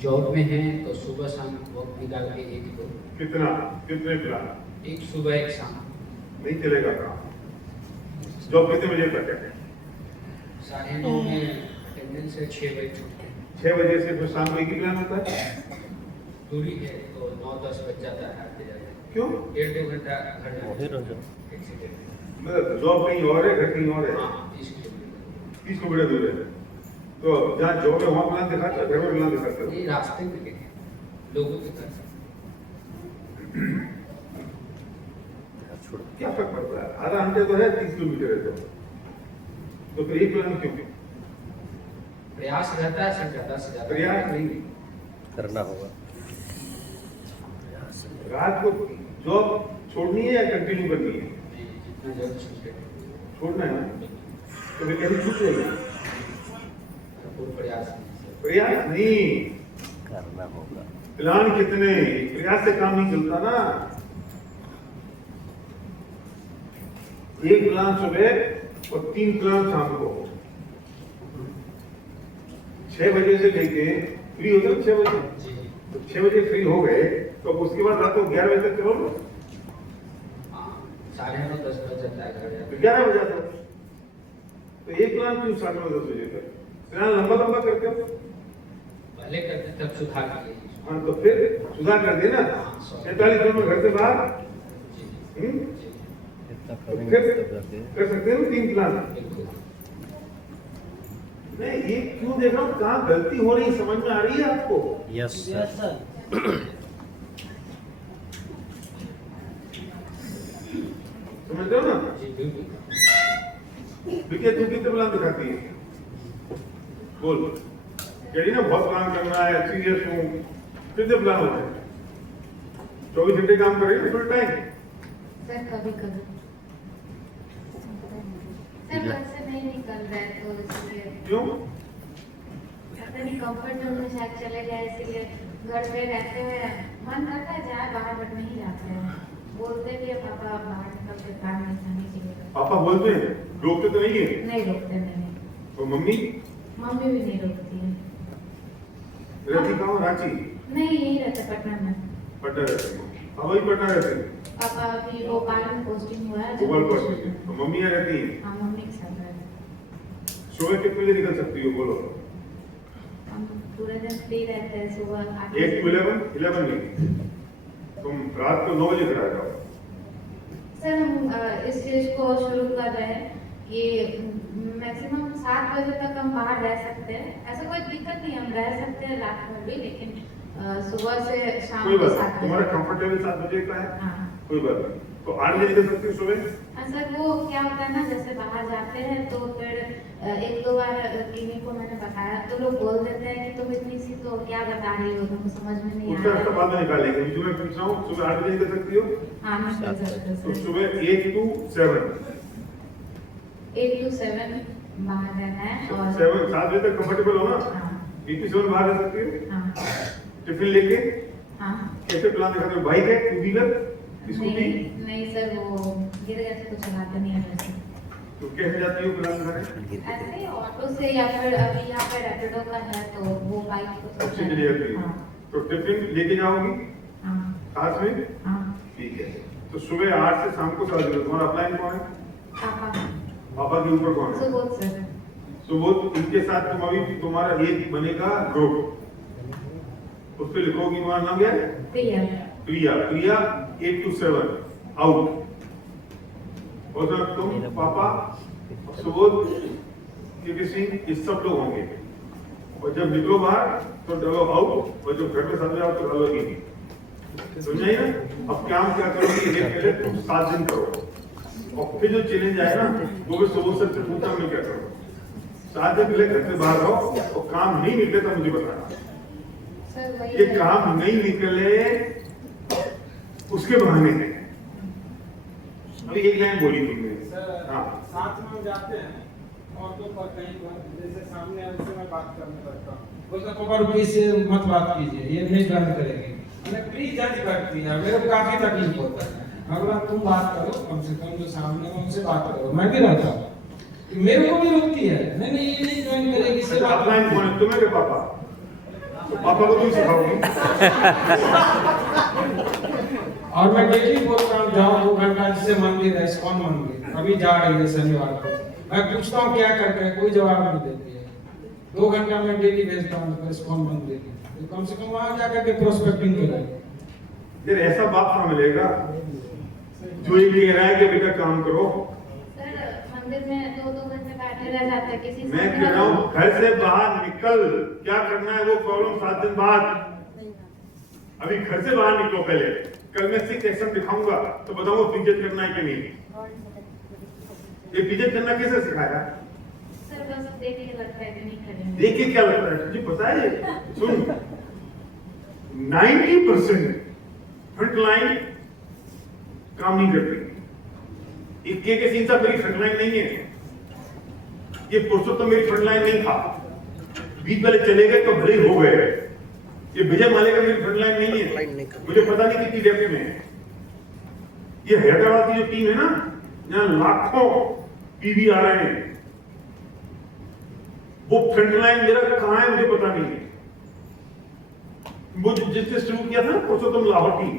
जॉब में है तो सुबह शाम वक्त निकाल के एक दो, कितने प्लान? एक सुबह एक शाम। नहीं चलेगा काम। जॉब कितने बजे तक है? 9:30 में अटेंडेंस है, 6 बजे छुट्टी। 6 बजे से फिर शाम को एक ही प्लान होता है? दूरी है तो 9-10 बज जाता है आते जाते। क्यों? 1.5 घंटा घर फिर हो जाओ। मतलब जॉब कहीं और है, घर कहीं और है? हाँ, 30 किलोमीटर। 30 किलोमीटर दूर है। तो जहाँ जॉब है वहाँ प्लान दिखाते हो, घर में प्लान दिखाते हो? ये रास्ते में देखे लोगों के घर। क्या फर्क पड़ता है? आधा घंटे तो है, 30 किलोमीटर है तो तो फिर एक प्लान क्यों? प्रयास रहता है सर, ज्यादा से ज्यादा प्रयास नहीं, करना होगा। रात को जॉब छोड़नी है या कंटिन्यू करनी है? जितना जल्द छूटे छोड़ना है ना, तो फिर कैसे छूट जाएगा? पूर्ण प्रयास नहीं सर। प्रयास नहीं, करना होगा। प्लान कितने, प्रयास से काम नहीं चलता ना। एक प्लान सुबह और 3 प्लान शाम को। 6 बजे से लेके फ्री होते हो 6 बजे, जी तो 6 बजे फ्री हो गए तो उसके बाद रात को 11 बजे तक चलो लो, 9:30 10 बज जाता है घर जाते। 11 बजे तक। तो एक प्लान क्यों 9:30 बजे तक? प्लान लंबा लंबा करते हो। पहले करते तब सुधार किए। हाँ, तो फिर सुधार कर देना। 46 मिनट में घर से बाहर जी हम्म? जी इतना तो करेंगे फिर तब जाके कर सकते हैं 3 प्लान। बिल्कुल। मैं ये क्यों देख रहा हूँ, कहाँ गलती हो रही समझ में आ रही है आपको? Yes yes sir. सर। समझ रहे हो ना? जी बिल्कुल। विकेट तू कितने प्लान दिखाती है? बोल, कह रही ना बहुत प्लान करना है, सीरियस हूँ, कितने प्लान होते हैं? 24 घंटे काम करेंगे फुल टाइम? सर कभी कभी सर घर से नहीं निकल रहे तो इसलिए क्यों? पता नहीं कंफर्ट जोन में शायद चले गए, इसलिए घर पे रहते हुए मन करता है जाए बाहर बट नहीं जाते हैं। बोलते भी है पापा बाहर निकल के काम नहीं करनी चाहिए। पापा बोलते हैं, रोकते तो नहीं है? नहीं रोकते नहीं, तो मम्मी मम्मी भी नहीं रोकती है। रहती कहाँ? रांची? नहीं यही रहते पटना में। पटना रहती है, पापा भी पटना रहते हैं। पापा अभी भोपाल में पोस्टिंग हुआ है। भोपाल पोस्टिंग है। तो मम्मी यहाँ रहती है। हाँ मम्मी के साथ रहते हैं। सुबह कितने बजे निकल सकती हो बोलो? हम पूरे दिन फ्री रहते हैं, सुबह 8 8 to 11 नहीं, तुम रात को 9 बजे घर आ जाओ। सर हम इस चीज को शुरू कर रहे हैं कि मैक्सिमम 7 बजे तक हम बाहर रह सकते हैं। ऐसा कोई दिक्कत नहीं, हम रह सकते हैं रात में भी, लेकिन सुबह से शाम कोई को बात 7 नहीं, बजे तुम्हारा तक। कंफर्टेबल 7 बजे का है, हाँ कोई बात नहीं। तो 8 बजे निकल सकती हो सुबह? हाँ सर, वो क्या होता है ना, जैसे बाहर जाते हैं तो फिर 1-2 बार किन्हीं को मैंने बताया तो लोग बोल देते हैं कि तुम इतनी सी तो क्या बता रही हो, तुमको समझ में नहीं आ उसका रास्ता रहा बाद में निकाल लेंगे। जो मैं पूछ रहा हूँ सुबह 8 बजे निकल सकती हो? है। हाँ मैं कर सकते तो सर। सुबह 8 to 7 8 to 7 बाहर रहना है और 7 बजे तक कंफर्टेबल हो ना? हाँ 8 to 7 बाहर रह सकती हो? हाँ टिफिन लेके हाँ। कैसे प्लान दिखाते हो? बाइक है, 2 व्हीलर, स्कूटी? नहीं नहीं सर, वो गिर गए थे तो चलाते नहीं है वैसे। तो कैसे जाती हो प्लान दिखाने? ऐसे ही ऑटो से या फिर अभी यहाँ पे रैपिडो का है तो वो बाइक को तो अच्छी चली जाती है। हाँ तो टिफिन लेके जाओगी हाँ साथ में? हाँ। ठीक है। तो सुबह 8 से शाम को 7 बजे तुम्हारा अपलाइन कौन है? पापा पापा के ऊपर कौन है? सुबोध सर। सुबोध, इनके साथ तुम अभी तुम्हारा एक बनेगा ग्रुप, उस पर लिखोगी तुम्हारा नाम क्या है? प्रिया। प्रिया। प्रिया 8 to 7 आउट। और जब तुम पापा सुबोध के सिंह ये सब लोग होंगे, और जब निकलो बाहर तो डलो आउट, और जब घर में साथ में आओ तो डलो ही। समझाइए ना? अब काम क्या करोगे ये पहले तुम 7 दिन करो, और फिर जो चैलेंज आए ना वो भी सुबोध सर से पूछा मैं क्या करूँ। 7 दिन पहले घर से बाहर रहो, और काम नहीं निकले तो मुझे बताना। सर वही ये काम नहीं निकले उसके बहाने हैं। अभी एक लाइन बोली तुमने। सर हाँ साथ में हम जाते हैं ऑटो पर कहीं पर, जैसे सामने है उससे मैं बात करने लगता हूँ, बोलता पापा रुपये से मत बात कीजिए, ये नहीं बंद करेंगे। मैंने प्लीज जज करती है, मेरे को काफी तकलीफ होता है। अगला तुम बात करो, कम से कम जो सामने है उनसे बात करो। मैं भी रहता हूँ, मेरे को भी रोकती है, नहीं नहीं ये नहीं ज्वाइन करेगी, इससे बात अपलाइन कौन है? तुम्हें के पापा? तो पापा को तुम सिखाओगी। और मैं डेली बोलता हूँ जाओ 2 घंटा, जिससे मंदिर है इस्कॉन मंदिर, अभी जा रही है शनिवार को। मैं पूछता हूँ क्या करके है, कोई जवाब नहीं देती है। 2 घंटा मैं डेली भेजता हूँ इस्कॉन मंदिर, तो कम से कम वहाँ जाकर के प्रोस्पेक्टिंग करें। यार ऐसा बाप कहाँ मिलेगा जो ये कह रहा है कि बेटा काम करो? सर मंदिर में 2-2 घंटे बैठे रह जाते हैं किसी से। मैं कह रहा हूँ घर से बाहर निकल, क्या करना है वो प्रॉब्लम 7 दिन बाद। अभी घर से बाहर निकलो पहले। कल मैं 6 एक्शन दिखाऊंगा तो बताऊंगा पिजत करना है कि नहीं। ये पिजत करना कैसे सिखाया? ऐसे बस देख के लगता है कि नहीं करेंगे। देखिए क्या लगता है तुझे पता है सुन 90% फ्रंट लाइन काम नहीं करती। इक्के के सीन मेरी फ्रंट लाइन नहीं है, ये पुरुषोत्तम मेरी फ्रंट लाइन नहीं था। बीच वाले चले गए तो भले हो गए। ये विजय माले का मेरी फ्रंट लाइन नहीं है, मुझे पता नहीं कितनी डेप्थ में है। ये हैदराबाद की जो टीम है ना, यहाँ लाखों पीवी आ रहे हैं, वो फ्रंट लाइन मेरा कहां है मुझे पता नहीं है। वो जिसने शुरू किया था ना पुरुषोत्तम लाहौटी,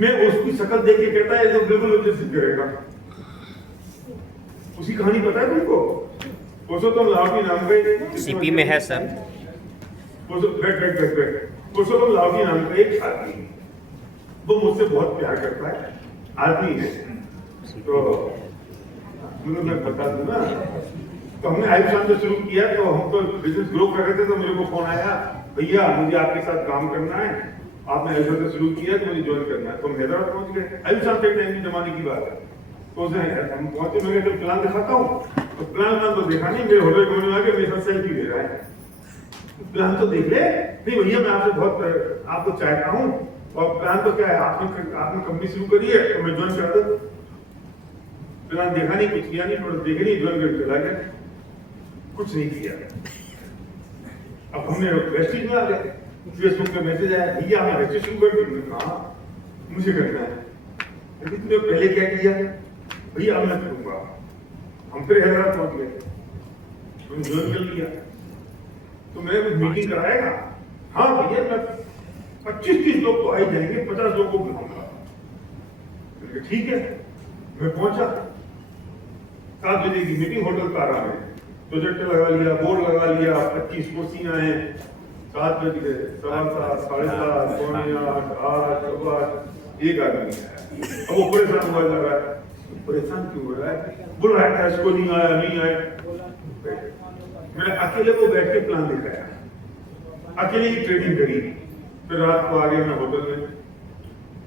मैं उसकी शक्ल देख के कहता है जो बिल्कुल उचित करेगा। उसकी कहानी पता है तुमको? पुरुषोत्तम लाहौटी नाम का सीपी में है सर। पुरुषोत्तम लाहौटी नाम का एक आदमी, वो मुझसे बहुत प्यार करता है, आदमी है। तो मैं बता दूं ना, तो हमने आयुष्मान से शुरू किया, तो हम तो बिजनेस ग्रो कर रहे थे, तो मेरे को फोन आया, भैया मुझे आपके साथ काम करना है, आपने आयुष्मान से शुरू किया तो मुझे ज्वाइन करना है। तो हम हैदराबाद पहुंच गए, आयुष्मान के टाइम की जमाने की बात है। तो उसे हम पहुंचे, मैंने जब प्लान दिखाता हूँ तो प्लान तो देखा नहीं, मेरे होटल में आके मेरे साथ सेल्फी ले रहा है। प्लान तो देख ले, नहीं भैया मैं आपसे बहुत आपको चाहता हूँ, और प्लान तो क्या है, आपने कंपनी शुरू करी है तो मैं ज्वाइन कर दो। प्लान देखा नहीं, कुछ किया नहीं, देखे नहीं, ज्वाइन करके चला गया, कुछ नहीं किया। अब हमने वेस्टिज में आ गए, फेसबुक पे मैसेज आया, भैया हमें रजिस्ट्रेशन कर दो। कहा मुझे करना है, लेकिन तुमने पहले क्या किया? भैया अब मैं करूंगा। हम फिर हैदराबाद पहुंच गए, तुमने ज्वाइन कर लिया, तो मैं मीटिंग कराएगा? हाँ भैया मैं 25-30 लोग तो आ ही जाएंगे, 50 लोग को बुलाऊंगा। ठीक है, मैं पहुंचा, 7 बजे की मीटिंग होटल तारा में, प्रोजेक्टर लगा लिया, बोर्ड लगा लिया, 25 कुर्सियां हैं। 7 बज गए, 7:15, 7:30, 7:45, 8, 8, 1 आदमी है। अब वो परेशान हुआ जा रहा है, परेशान क्यों हो रहा है? बोल रहा है इसको नहीं आया, नहीं आया। मैंने अकेले को बैठ के प्लान दिखाया, अकेले ही ट्रेनिंग करी। फिर रात को आ गए मैं होटल में,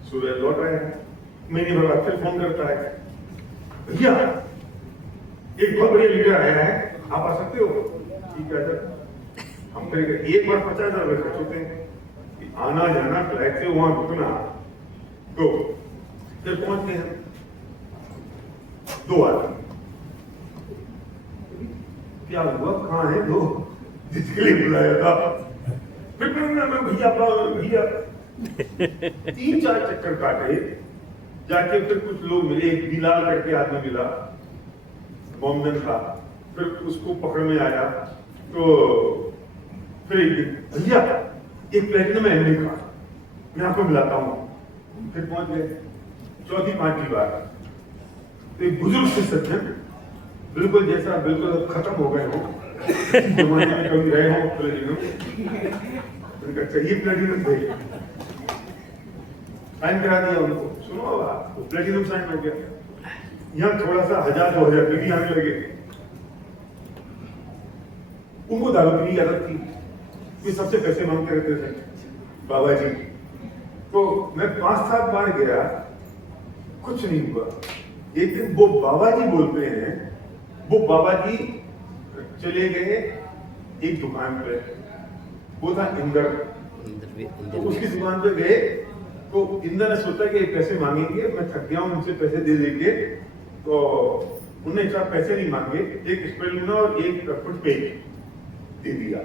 सुबह लौट आया, महीने भर बाद फिर फोन करता है, भैया एक बहुत बढ़िया लीडर आया है, आप आ सकते हो? ठीक है सर। हम फिर एक बार 50,000 रुपए खर्च होते हैं, आना जाना फ्लाइट से वहां रुकना, तो फिर पहुंच गए हम 2 आदमी। क्या हुआ, कहाँ है 2 जिसके लिए बुलाया था? फिर मैं भैया 3-4 चक्कर काटे, जाके फिर कुछ लोग मिले, एक बिलाल करके आदमी मिला, मोमडन था, फिर उसको पकड़ में आया। तो फिर एक दिन भैया एक प्लेटिनम एमडी का मैं आपको मिलाता हूँ। फिर पहुंच गए, 4-5 बार। तो एक बुजुर्ग से सज्जन, बिल्कुल जैसा बिल्कुल खत्म हो गए हो, जमाने में कभी रहे हो प्लेटिनम, उनका चाहिए प्लेटिनम भाई, साइन करा दिया उनको। सुनो आपको प्लेटिनम साइन हो गया, यहाँ थोड़ा सा 1000-2000 भी आने लगे। उनको दारू पीने की आदत थी, वे सबसे पैसे मांगते रहते थे बाबा जी। तो मैं 5-7 बार गया, कुछ नहीं हुआ। एक दिन वो बाबा जी बोलते हैं, वो बाबा जी चले गए एक दुकान पे, वो था इंदर। तो उसकी दुकान पे गए, तो इंदर ने सोचा कि पैसे मांगेंगे, मैं थक गया हूं उनसे पैसे दे देंगे, तो उन्होंने इतना पैसे नहीं मांगे, एक स्पेलिना और एक कुछ पेज दे दिया।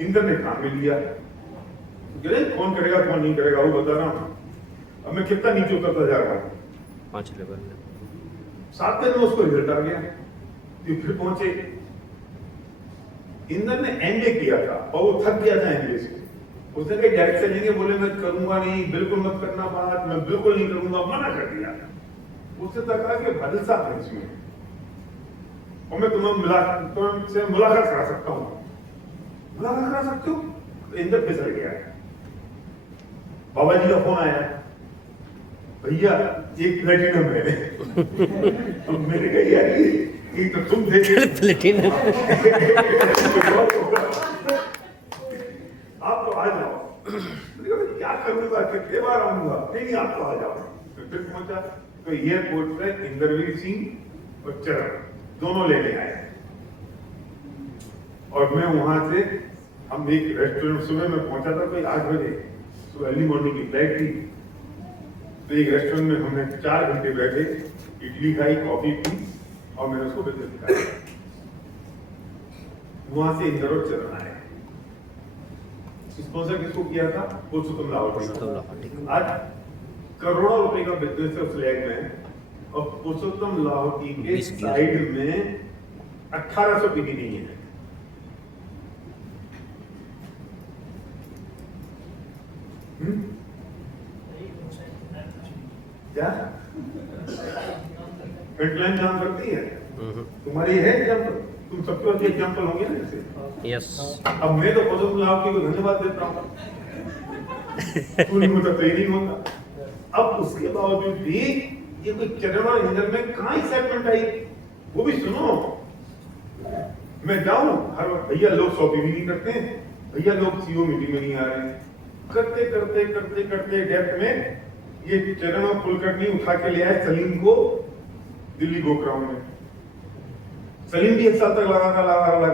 इंदर ने काम में लिया, कौन करेगा कौन नहीं करेगा वो बता रहा हूं। अब मैं कितना नीचे उतरता जा रहा हूं, 5 लेवल। 7 दिन में उसको रिजल्ट आ गया। फिर पहुंचे, इंदर ने एमबीए किया था और वो थक गया था एमबीए से। उसने कहा डायरेक्ट चलेंगे, बोले मैं करूंगा नहीं, बिल्कुल मत करना बात, मैं बिल्कुल नहीं करूंगा, मना कर दिया। उससे तक कि बादल साहब है इसमें, और मैं तुमसे मुलाकात करा सकता हूँ। मुलाकात करा सकते हो? इंदर फिसल गया। बाबा जी का फोन आया, भैया एक प्लेटिनम है। अब मैंने कहा यार ये तो तुम थे प्लेटिनम। आप तो आ जाओ। क्या करूंगा, कितने बार आऊंगा? नहीं आप तो आ जाओ। फिर पहुंचा तो एयरपोर्ट पे इंदरवीर सिंह और चरण दोनों लेने आए। और मैं वहां से, हम एक रेस्टोरेंट, सुबह में पहुंचा था कोई 8 बजे, तो अर्ली मॉर्निंग की फ्लाइट थी। तो एक रेस्टोरेंट में हमने 4 घंटे बैठे, इडली खाई, कॉफी पी और मैंने उसको बिजनेस दिखाया। वहां से इंदौर और चरण आए। स्पॉन्सर किसको किया था? पुरुषोत्तम लाहौटी। आज करोड़ों रुपए का बिजनेस है उस लैग में, और पुरुषोत्तम लाहौटी के साइड में 1800 पीवी नहीं है। क्या फ्रंटलाइन काम करती है? तुम्हारी है एग्जाम्पल? तुम सबके पास एग्जाम्पल होंगे ना इससे। यस। अब मैं तो पुरुषोत्तम लाहौटी को धन्यवाद देता हूँ, तू नहीं होता तो ये नहीं होता। अब उसके बावजूद भी ये कोई चरण और इंजन में कहाँ एक्साइटमेंट आई, वो भी सुनो। मैं जाऊं हर वक्त, भैया लोग 100 भी नहीं करते हैं, भैया लोग सीओ मीटिंग में नहीं आ रहे हैं। करते करते करते करते डेप्थ में ये चरण और कुलकर्णी उठा के ले आए सलीम को दिल्ली गोग्राउंड में। सलीम भी 1 साल तक लगा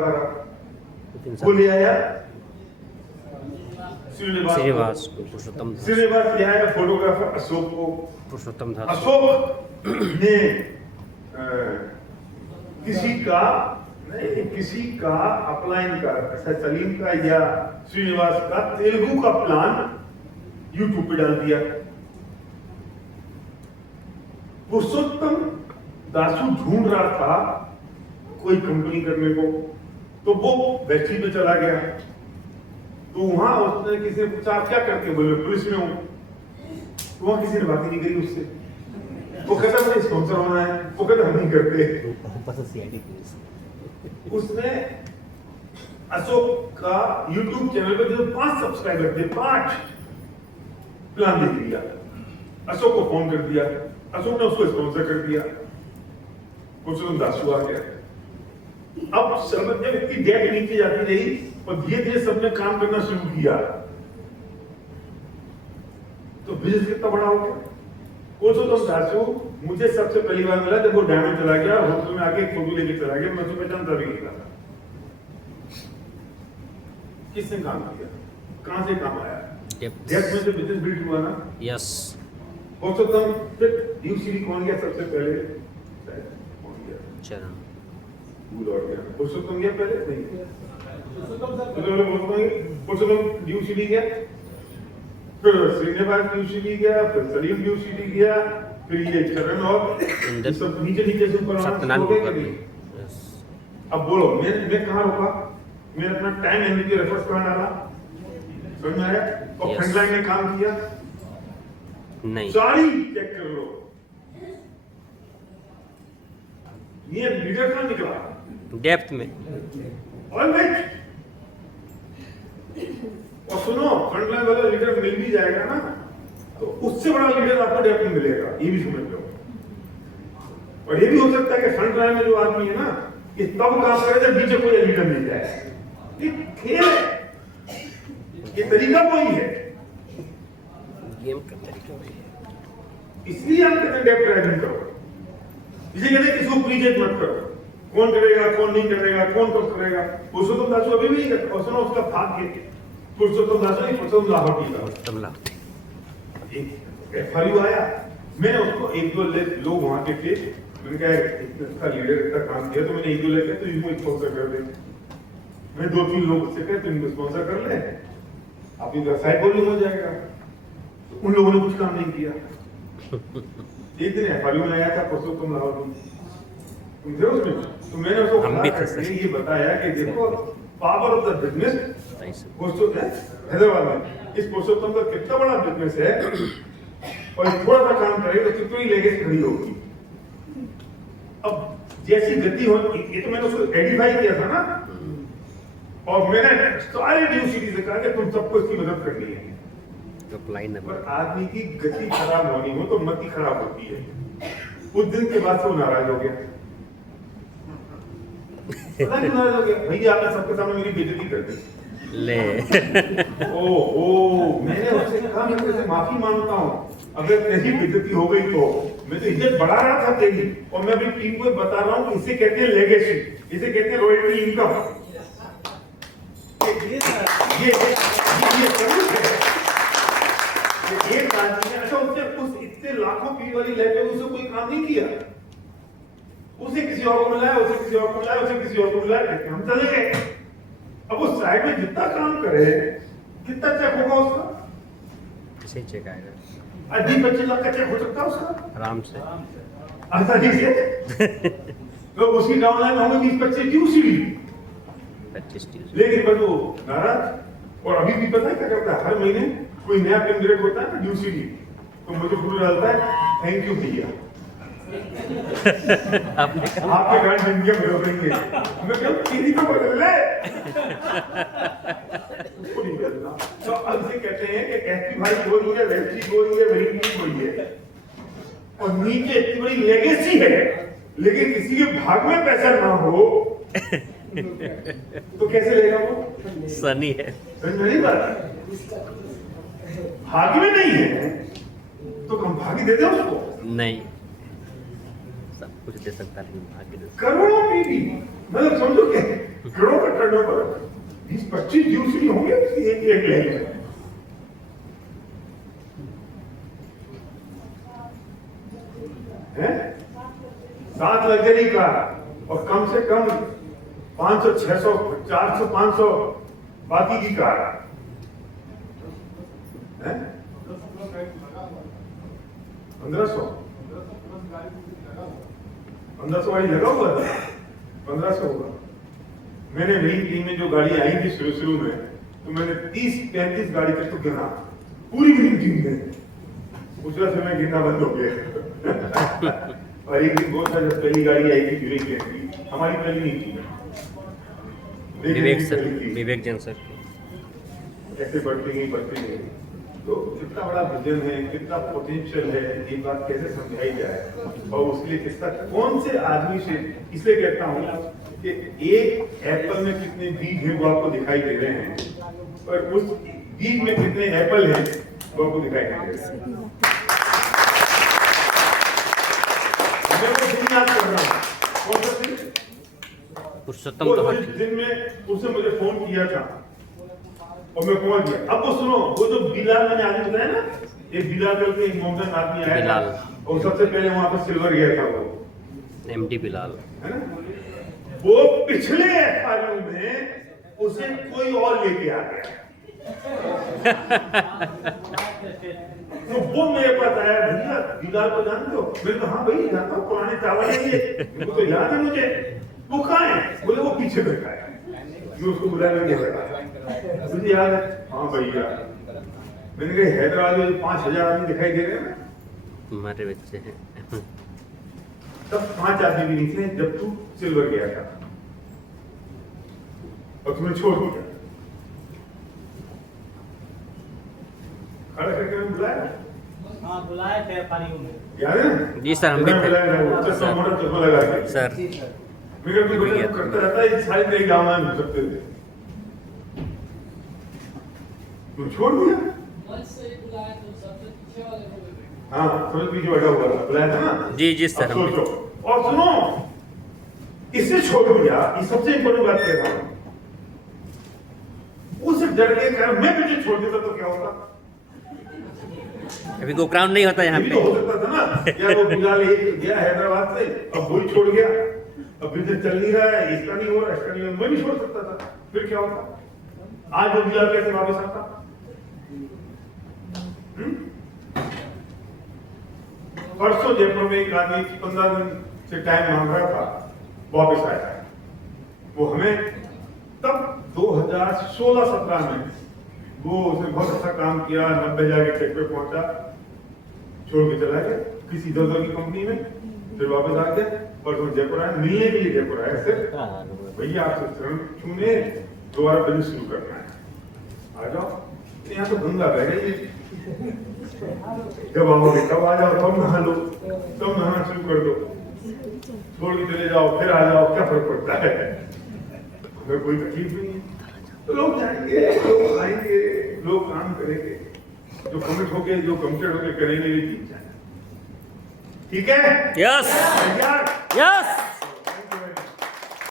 रहा। वो ले आया श्रीनिवास पुरुषोत्तम ले आया फोटोग्राफर अशोक को। पुरुषोत्तम दास। अशोक ने किसी का अपलाइन का, सलीम का या श्रीनिवास का तेलुगु का प्लान यूट्यूब पे डाल दिया। पुरुषोत्तम दासू ढूंढ रहा था कोई कंपनी करने को, तो वो वेस्टी पे चला गया। तो वहां उसने किसी ने पूछा आप क्या करते हो? बोले पुलिस में हूं। तो वहां किसी ने बात ही नहीं करी उससे। वो कहता मुझे स्पॉन्सर होना है, वो कहता हम नहीं करते। उसने अशोक का यूट्यूब चैनल पर जो 5 सब्सक्राइबर थे, 5 प्लान दे दिया। अशोक को फोन कर दिया, अशोक ने उसको स्पॉन्सर कर दिया। पुरुषोत्तम दासू आ गया। अब सब जब इतनी डेट नीचे जाती रही और धीरे धीरे सबने काम करना शुरू किया, तो बिजनेस कितना बड़ा हो गया। पुरुषोत्तम दासू मुझे सबसे पहली बार मिला जब वो डायमंड चला गया, होटल में आके फोटो लेके चला गया। मैं उसको पहचानता भी नहीं था। किसने काम किया, कहां से काम आया? डेप्थ में से बिजनेस बिल्ड हुआ ना। यस। पुरुषोत्तम फिर ड्यू सीरी कौन गया सबसे पहले? कौन गया? चरण। भूल और गया। पुरुषोत्तम गया पहले? नहीं, पुरुषोत्तम ड्यू सीरी गया, फिर श्रीनिवास ड्यू सीरी गया, फिर सलीम ड्यू सीरी गया, फिर ये चरण और सब नीचे नीचे से ऊपर सत्यनारायण हो गए को कि नहीं? अब बोलो मैं कहाँ रुका? मैंने अपना टाइम एनर्जी रेफर्स कहाँ डाला? समझ में आया? और Yes. फ्रंटलाइन में काम किया नहीं। सारी चेक कर लो। ये लीडर कहाँ निकला? डेप्थ में। ऑलवेज। और सुनो, फ्रंटलाइन वाला लीडर मिल भी जाएगा ना, तो उससे बड़ा लीडर आपको डेप्थ में मिलेगा, ये भी समझ लो। और ये भी हो सकता है कि फ्रंटलाइन में जो आदमी है ना, ये तब काम करे जब बीच कोई लीडर मिल जाए। ये खेल है, ये तरीका वही है। गेम का तरीका वही है। इसलिए आप कहते हैं डेप्थ ड्राइविंग करो। इसे कहते हैं किसी को प्रीजेट मत करो। कौन करेगा, कौन नहीं करेगा, कौन कब करेगा। पुरुषोत्तम दासू अभी भी नहीं करता। और सुनो उसका भाग्य, पुरुषोत्तम दासू नहीं, पुरुषोत्तम लाहौटी का। पुरुषोत्तम लाहौटी। FRU आया, मैंने उसको 1-2 लोग वहां के थे, मैंने कहा इसका लीडर इतना काम किया, तो मैंने 1-2 लेके तो इसको स्पॉन्सर कर दे। मैं 2-3 लोग से कहे तुम स्पॉन्सर कर ले, आपकी वेबसाइट बोलिंग हो जाएगा। तो उन लोगों ने कुछ काम नहीं किया। एक दिन FRU में आया था पुरुषोत्तम लाहौटी, तुम थे उसमें? तो मैंने उसको हम भी थे। ये बताया कि देखो power of the business Hyderabad में इस पुरुषोत्तम का कितना बड़ा बिजनेस है, और थोड़ा सा काम करेगा तो कितनी लेगेसी खड़ी होगी। अब जैसी गति हो, ये तो मैंने उसको एडिफाई किया था ना, और मैंने सारे ड्यू सिटी से कहा कि तुम सबको इसकी मदद करनी है। पर आदमी की गति खराब होनी हो तो मति खराब होती है। उस दिन के बाद से वो नाराज हो गया। पता क्यों नाराज हो गया? भैया आपने सबके सामने मेरी बेइज्जती कर दी। ले। मैंने उससे कहा मैं तेरे से माफी मांगता हूँ, अगर तेरी बेइज्जती हो गई तो मैं तो इज्जत बढ़ा रहा था तेरी, और मैं अपनी टीम को बता रहा हूँ इसे कहते हैं लेगेसी, इसे कहते हैं रॉयल्टी इनकम। ये जरूर है। एक आदमी ने अच्छा उसने उस इतने लाखों पी वाली लेके उसे कोई काम नहीं किया, उसे किसी और को मिलाया, उसे किसी और को मिलाया, उसे किसी और को मिलाया, हम चले गए। अब उस साइड में जितना काम करे कितना चेक होगा उसका? इसे चेक आएगा 25 लाख का चेक हो सकता है उसका आराम से। आसानी से। तो उसकी डाउनलाइन होंगे 20-25 ड्यू सी, 25 लेकिन बस वो नाराज। और अभी भी पता है क्या करता है, हर महीने कोई नया पिन ग्रेड होता है ना ड्यू सी, तो मुझे फोटो डालता है, थैंक यू भैया आपके कारण जिंदगी बदलेंगे। मैं कहूँ किसी को बदल ले। उसको नहीं बदलना। तो अब से कहते हैं कि कैसी भाई हो रही है, वैसी हो रही है, वही हो रही है, और नीचे इतनी बड़ी लेगेसी है, लेकिन किसी के भाग में पैसा ना हो तो कैसे लेगा वो? सनी है। समझ में नहीं बात? भाग्य में नहीं है तो कम भाग्य दे दे उसको। नहीं, सब कुछ दे सकता है, भाग्य दे सकता करोड़ों पीवी, मतलब समझो कि करोड़ों का टर्नओवर 20-25 ड्यू सी होंगे एक लाइन में। हैं? 7 लग्जरी कार और कम से कम 500, 600, 400, 500 बाकी की कार है। 1500 वाली लगा हुआ था, 1500 होगा। मैंने मेरी टीम में जो गाड़ी आई थी शुरू में, तो मैंने 30-35 गाड़ी तक तो गिना पूरी मेरी टीम में। उसका से मैं गिनना बंद हो गया। और एक दिन बहुत सारी पहली गाड़ी आई थी ड्यूरिंग की, हमारी पहली नहीं थी, विवेक सर, विवेक जैन सर ऐसे बढ़ती नहीं। तो कितना बड़ा विजन है, कितना पोटेंशियल है, ये बात कैसे समझाई जाए, और उसके लिए कितना कौन से आदमी से, इसलिए कहता हूँ कि एक एप्पल में कितने बीज हैं वो आपको दिखाई दे रहे हैं, और उस बीज में कितने एप्पल हैं वो आपको दिखाई दे रहे हैं। मैं वो दिन याद कर रहा हूँ, कौन सा दिन? पुरुषोत्तम तो दिन में उसने मुझे फोन किया था और मैं पहुंच गया। अब वो सुनो, वो जो बिलाल मैंने आदमी बताया ना, एक बिलाल करके एक मोहम्मदन आदमी आया बिलाल, और सबसे पहले वहां पर सिल्वर गया था वो, एमडी बिलाल, है ना? वो पिछले एफआरयू में उसे कोई और लेके आ गया। तो वो मेरे पास आया, भैया बिलाल को जानते हो? मैंने कहा हाँ भाई जानता हूँ, पुराने चावल है ये, वो तो याद है मुझे। वो कहाँ है? बोले वो पीछे बैठा है। मैं उसको बुलाया, मुझे याद है, हाँ भैया। मैंने कहा हैदराबाद में 5000 आदमी दिखाई दे रहे हैं, हमारे बच्चे हैं। तब 5 आदमी भी नहीं थे जब तू सिल्वर गया था और तुम्हें छोड़ दिया। खड़ा करके मैं बुलाया, हाँ बुलाए थे पानियों में, याद है ना? जी सर, हम भी थे। बुलाया चश्मा मोटा चश्मा लगा के सर मेरे अपनी बच्चे करता रहता है, सारी तेरी गाँव में हो सकते थे, तुम छोड़ दिया। हाँ समझ पीछे बैठा हुआ था, बुलाया था ना? जी जी सर, हम भी थे। सोचो और सुनो, इससे छोड़ दिया, ये सबसे इंपॉर्टेंट बात कह रहा हूं। उस डर के कारण मैं तुझे छोड़ देता तो क्या होता? अभी को क्राउन नहीं होता यहाँ ये भी तो पे। हो सकता था ना, यार वो बिलाल एक गया हैदराबाद से, अब वही छोड़ गया, अब बिजनेस चल नहीं रहा है, इसका नहीं हो रहा, इसका नहीं हो रहा, मैं भी छोड़ सकता था, फिर क्या होता? आज वो बिलाल कैसे वापस आता? परसों जयपुर में एक आदमी 15 दिन से टाइम मांग रहा था, वापस आया। वो हमें तब 2016-17 में वो उसने बहुत अच्छा काम किया, 90,000 के चेक पे पहुंचा, छोड़ के चला गया किसी इधर की कंपनी में, फिर वापस आ गया। परसों जयपुर आया, मिलने के लिए जयपुर आया, सर भैया आपसे शरण छूने दोबारा बिजनेस शुरू करना है, आ जाओ। यहाँ तो गंगा बह गई है, जब आओगे तब आ जाओ, तब नहा लो, तब नहाना शुरू कर दो, छोड़ के चले जाओ, फिर आ जाओ, क्या फर्क पड़ता है? अगर कोई तकलीफ नहीं है तो लोग जाएंगे, लोग आएंगे, लोग काम करेंगे, जो कमिट होके, जो कमिटेड होके करेंगे, ये चीज है। ठीक है? यस तैयार? यस